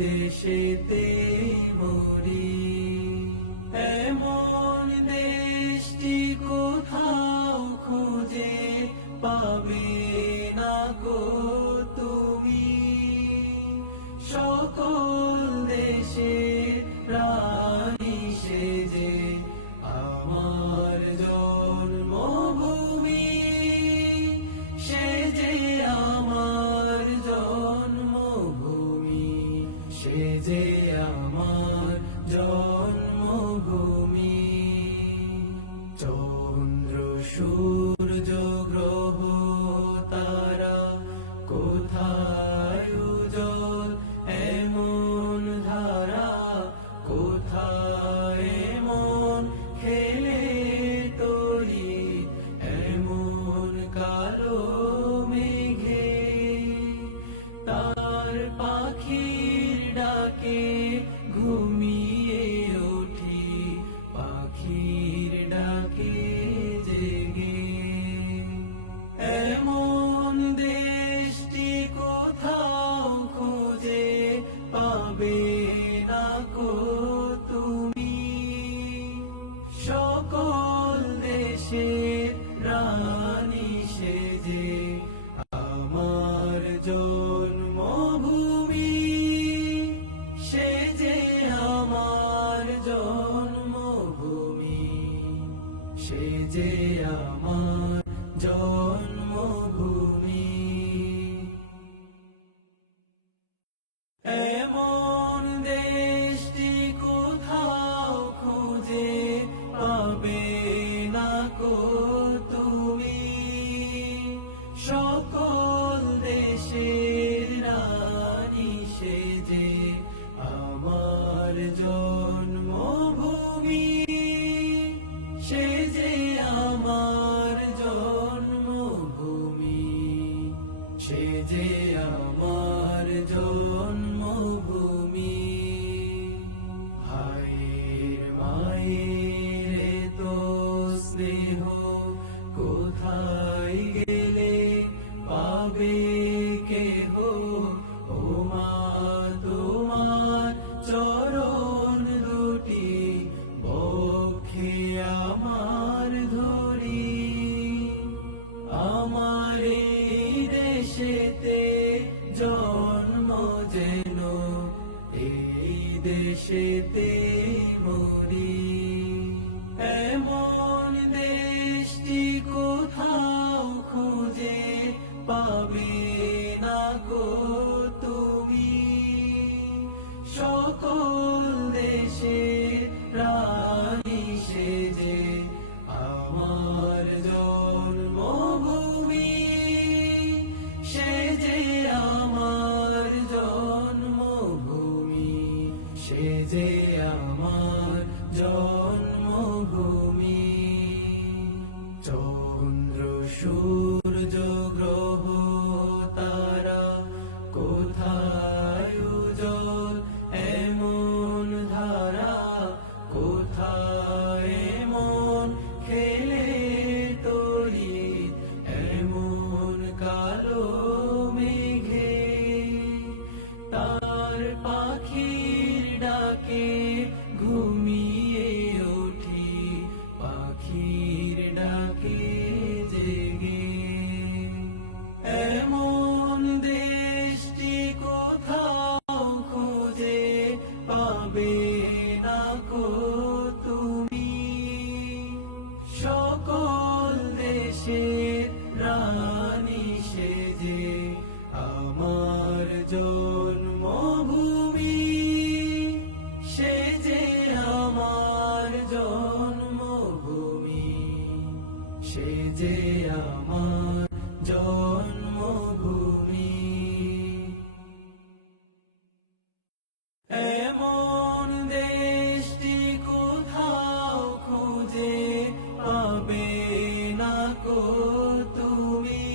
দেশেতে মরি। এমন দেশটি কোথাও খুঁজে পাবে না গো তুমি, সকল দেশের রানী সেজে আমার জন্মভূমি, সেজে আমার জন্মভূমি, সেজে আমার জন্মভূমি। চন্দ্র সূর্য গ্রহ তারা কোথায় উজ্জ্বল এমন ধারা, কোথায় এমন খেলে তরি এমন কালো মেঘে, তার পাখির ডাকে ঘুমিয়ে উঠি, পাখির ডাকে জেগে। এমন দেশটি কোথাও খুঁজে পাবে না গো তুমি, সকল দেশের রানী সেজে আমার জন্মভূমি, সেজে আমার জন্মভূমি, সেজে আমার জন্মভূমি। এমন দেশটি কোথাও খুঁজে পাবে না গো তুমি, সকল দেশের রানী সেজে আমার জন্মভূমি, সেজে আমার জন্মভূমি, সেজে আমার জন্মভূমি। হায়ের মায়ের তো স্নেহ কোথায় গেলে পাবে কেহ, ও মা তোমার চরণ দুটি বক্ষে আমার ধরি। আমার এই দেশেতে জন্ম যেন এই দেশেতে মরি। এমন দেশটি কোথাও খুঁজে পাবে না গো তুমি, সকল দেশের রানী সেজে আমার জন্মভূমি, সেজে আমার জন্মভূমি, সেজে আমার জন্মভূমি। চন্দ্র সূর্য গ্রহ তারা কোথায় উজ্জ্বল এমন ধারা, কোথায় এমন খেলে তরি এমন কালো মেঘে, তার পাখির ডাকে ঘুমিয়ে উঠি, পাখির ডাকে জেগে। এমন দেশটি কোথাও খুঁজে পাবে না গো তুমি, সকল দেশের রানী সেজে আমার জন্মভূমি, সেজে আমার জন্মভূমি, সেজে আমার জন্মভূমি। এমন দেশটি কোথাও খুঁজে পাবে না গো তুমি,